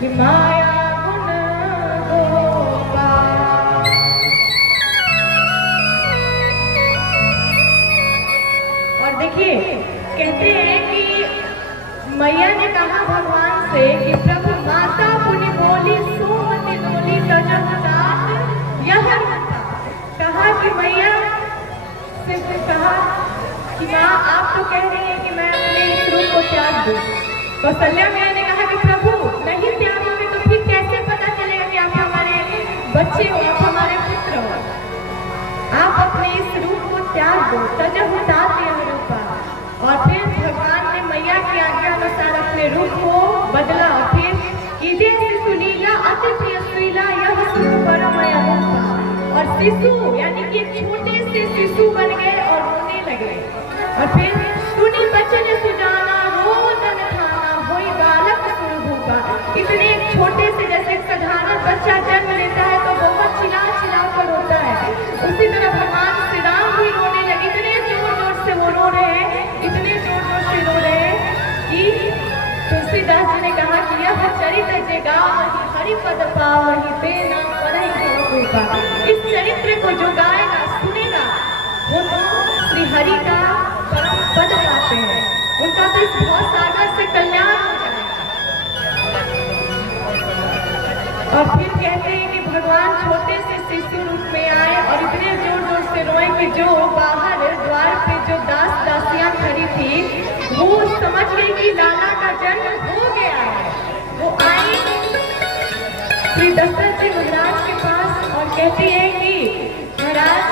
कि माया गुण गोपाल। और देखिए कहते हैं कि मैया ने कहा भगवान से कि प्रभु माता पुनि बोली सोमति डोली तजहुतात यह कहा कि मैया से कहा कि माँ आप तो कह रही हैं कि मैं अपने इस रूप को त्याग दूं। कौशल्या मैया ने कहा कि प्रभु नहीं त्यागोगे तो फिर कैसे पता चलेगा कि आप हमारे बच्चे हो, आप हमारे पुत्र हो। आप अपने इस रूप को त्याग दो तजहुतात यह रूपा। और फिर भगवान ने मैया की आज्ञा अनुसार अपने रूप को बदला। फिर कीजे शिशु लीला अति प्रिय श्रीला यह शिशु परमय रूपा। और शिशु यानी कि छोटे से शिशु बन गए और रोने लगे। और फिर सुनी बचन सुजाना रोदन ठाना होई बालक सुरभूपा। इतने छोटे से जैसे एक साधारण बच्चा जन्म लेता है तो बहुत चिल्ला चिल्ला कर रोता है, उसी तरह भगवान श्री राम भी रोने लगे। इतने जोर जोर से वो रो रहे हैं, इतने जोर जोर से रो रहे हैं कि तुलसीदास जी ने कहा कि यह चरित्र जगा वही हरि पद पावहि ते नाम परहि भवभूपा। इस चरित्र को जो गाएगा सुनेगा वो तो श्री हरि का परम पद पाते हैं, उनका तो इस बहुत सागर से कल्याण हो जाएगा। और फिर कहते हैं कि भगवान छोटे से शिशु रूप में आए और इतने जोर जोर से रोए कि जो बाहर द्वार पे जो दास दासियां खड़ी थी वो समझ गई कि लाला का जन्म हो गया है। वो आई श्री दशरथ जी महाराज के पास और कहती है कि महाराज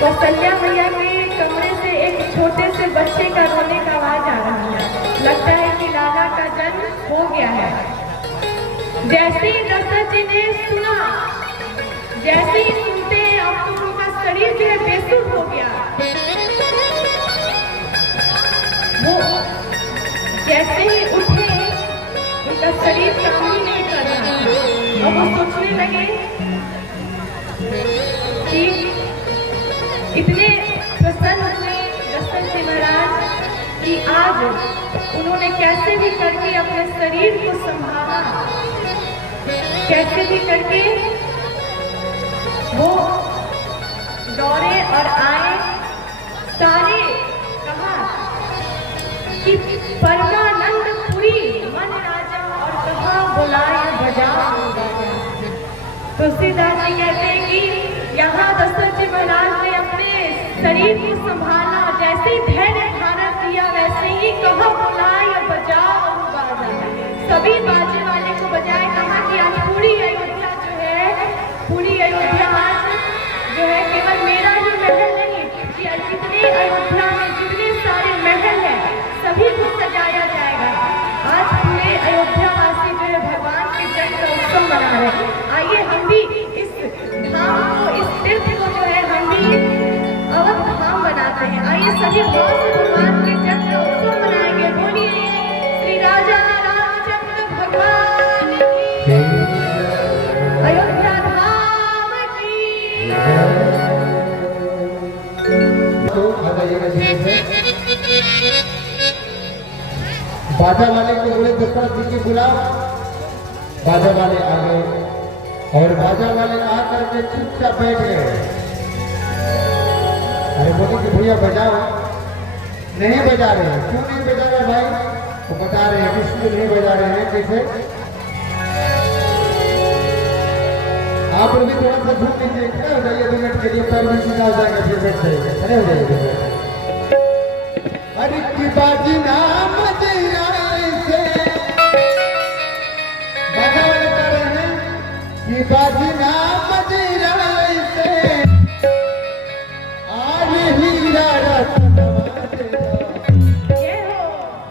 कौशल्या मैया के कमरे से एक छोटे से बच्चे का रोने का आवाज आ रहा है। लगता है कि लाला का जन्म हो गया है। जैसे ही दशरथ जी ने सुना, जैसे ही सुनते हैं अब तो उनका शरीर जो है बेसुध हो गया। वो जैसे ही उठे उनका शरीर काम ही नहीं कर रहा। अब वो सोचने लगे कि इतने प्रसन्न हुए दशरथ जी महाराज कि आज उन्होंने कैसे भी करके अपने शरीर को संभाला, कैसे भी करके वो दौड़े और आए। सारे कहा कि परमानंदपुरी मन राजा और कहा बुलाए बजा। तुलसीदास जी कहते हैं कि यहाँ दशरथ जी महाराज ने अपने शरीर को संभाला, जैसे ही धैर्य धारण किया वैसे ही कहा बुलाए बजा और बाजा। सभी बाजे वाले को बजाए। कहा कि आज पूरी अयोध्या जो है, पूरी अयोध्या आज जो है केवल मेरा ही महल नहीं कि जितने अयोध्या में जितने सारे महल हैं सभी को सजाया जाएगा। आज पूरे अयोध्या वासी जो है भगवान के जन्म का उत्सव मना रहे हैं। आइए हम भी इस धाम को, इस तीर्थ को जो है हम भी अवध धाम बनाते हैं। आइए सभी भाव से भगवान के जन्म का उत्सव मनाएंगे। बोलिए श्री राजा रामचंद्र भगवान की, अयोध्या धाम की। तो आ जाइएगा धीरे से। बाजा वाले को बोले दशरथ जी की बुलाओ। बाजा वाले आ गए और बाजा वाले आकर के चुपचाप बैठ गए। अरे बोले कि भैया बजाओ। नहीं बजा रहे हैं। क्यों नहीं बजा रहे भाई? तो बता रहे हैं इसलिए नहीं बजा रहे हैं। कैसे? आप लोग भी थोड़ा सा झूठ लीजिए। खड़े हो जाइए 2 मिनट के लिए, पैर भी सीधा हो जाएगा, फिर बैठ जाइएगा। खड़े हो जाइए। अरे की बाजी नाम से बाजा वाले कह रहे हैं कि बाजी नाम से आज हीरा रत्नवा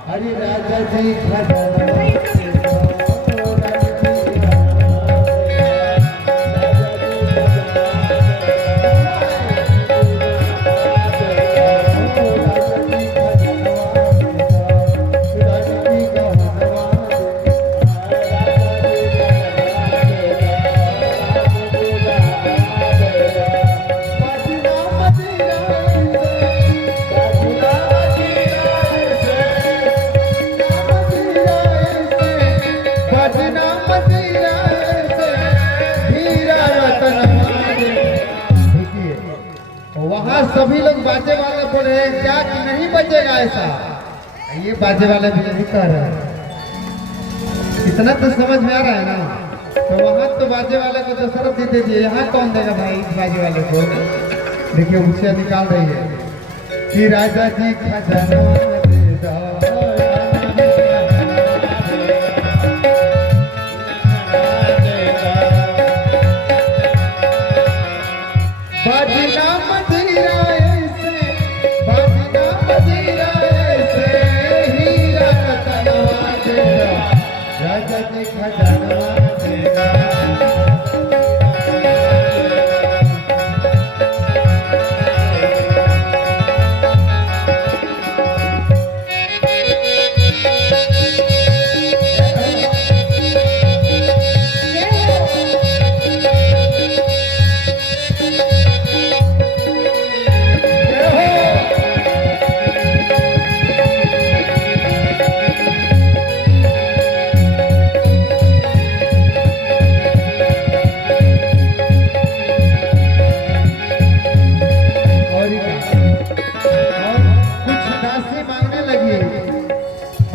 हरि राजा जी खजाना सभी लोग बाजे वाले बोल रहे हैं क्या कि नहीं बजेगा ऐसा, ये बाजे वाले भी नहीं कह रहे हैं। इतना तो समझ में आ रहा है ना, तो वहाँ तो बाजे वाले को तो शर्फ दे दीजिए, यहाँ कौन देगा भाई इस बाजे वाले को। देखिए मुझसे निकाल रही है कि राजा जी खजाना दे दो, बाजना मजीरा ऐसे, बाजना मजीरा ऐसे, हीरा रतनवा दे दो, राजा जी खजाना दे दो।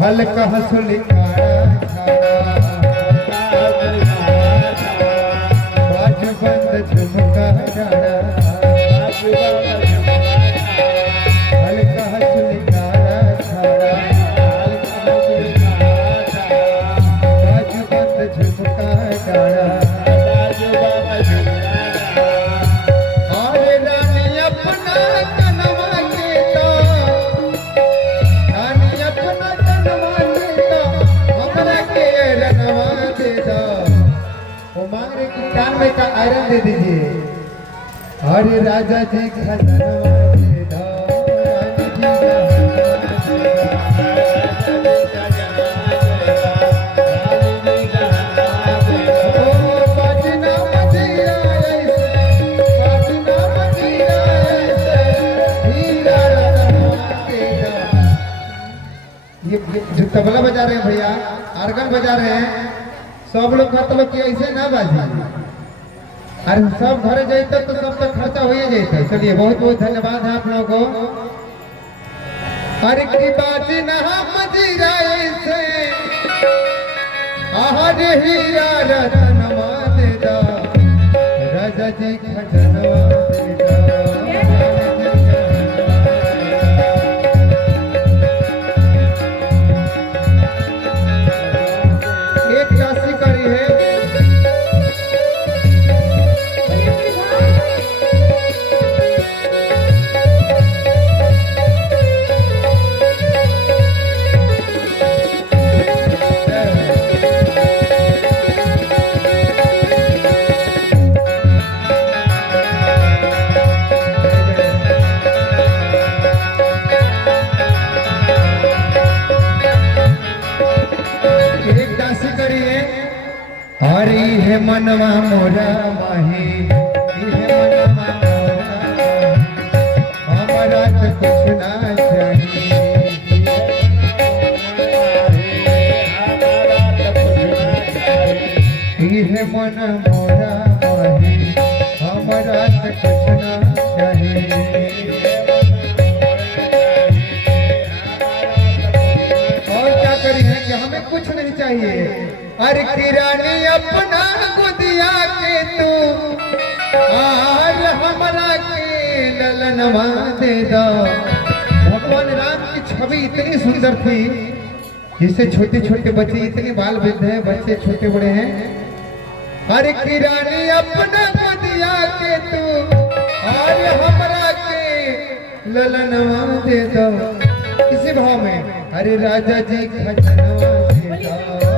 हल्का हंसुली बाज बंद झुमका डाड़ा, हल्का हंसुली बाज बंद झुमका डाड़ा। अरे रानी अपना कनवा के तो, रानी अपना वो मांग रहे कि कान में का आयरन दे दीजिए। अरे राजा जी खजाना दे दो, बाजना मजीरा ऐसे, बाजना मजीरा ऐसे, हीरा रतनवा दे दो। ये जो तबला बजा रहे हैं भैया, आर्गन बजा रहे हैं, सब लोग कहते लोग कि ऐसे ना बाजी। अरे सब घरे जाते तो सब तक खर्चा हो ही जाता। चलिए बहुत बहुत धन्यवाद है आप लोगों को। अरे की बाजी ना मजीरा ऐसे, अरे हीरा रतनवा दे दो, राजा जी खजानवा दे दो। हरी है मनवा मोरा माही, है मनवा मोरा, हमारा तो कुछ ना चाहिए। है मन मोरा माही, हमारा तो कुछ ना चाहिए। और क्या करें कि हमें कुछ नहीं चाहिए। अरे किरानी अपना गुदिया के तू, और हमरा के ललनवा दे दो। भगवान राम की छवि इतनी सुंदर थी, जिससे छोटे छोटे बच्चे, इतने बाल वृद्ध हैं, बच्चे छोटे बड़े हैं। अरे किरानी अपना गुदिया के तू, और हमरा के ललनवा दे दो। इसी भाव में अरे राजा जी खजानवा दे दो।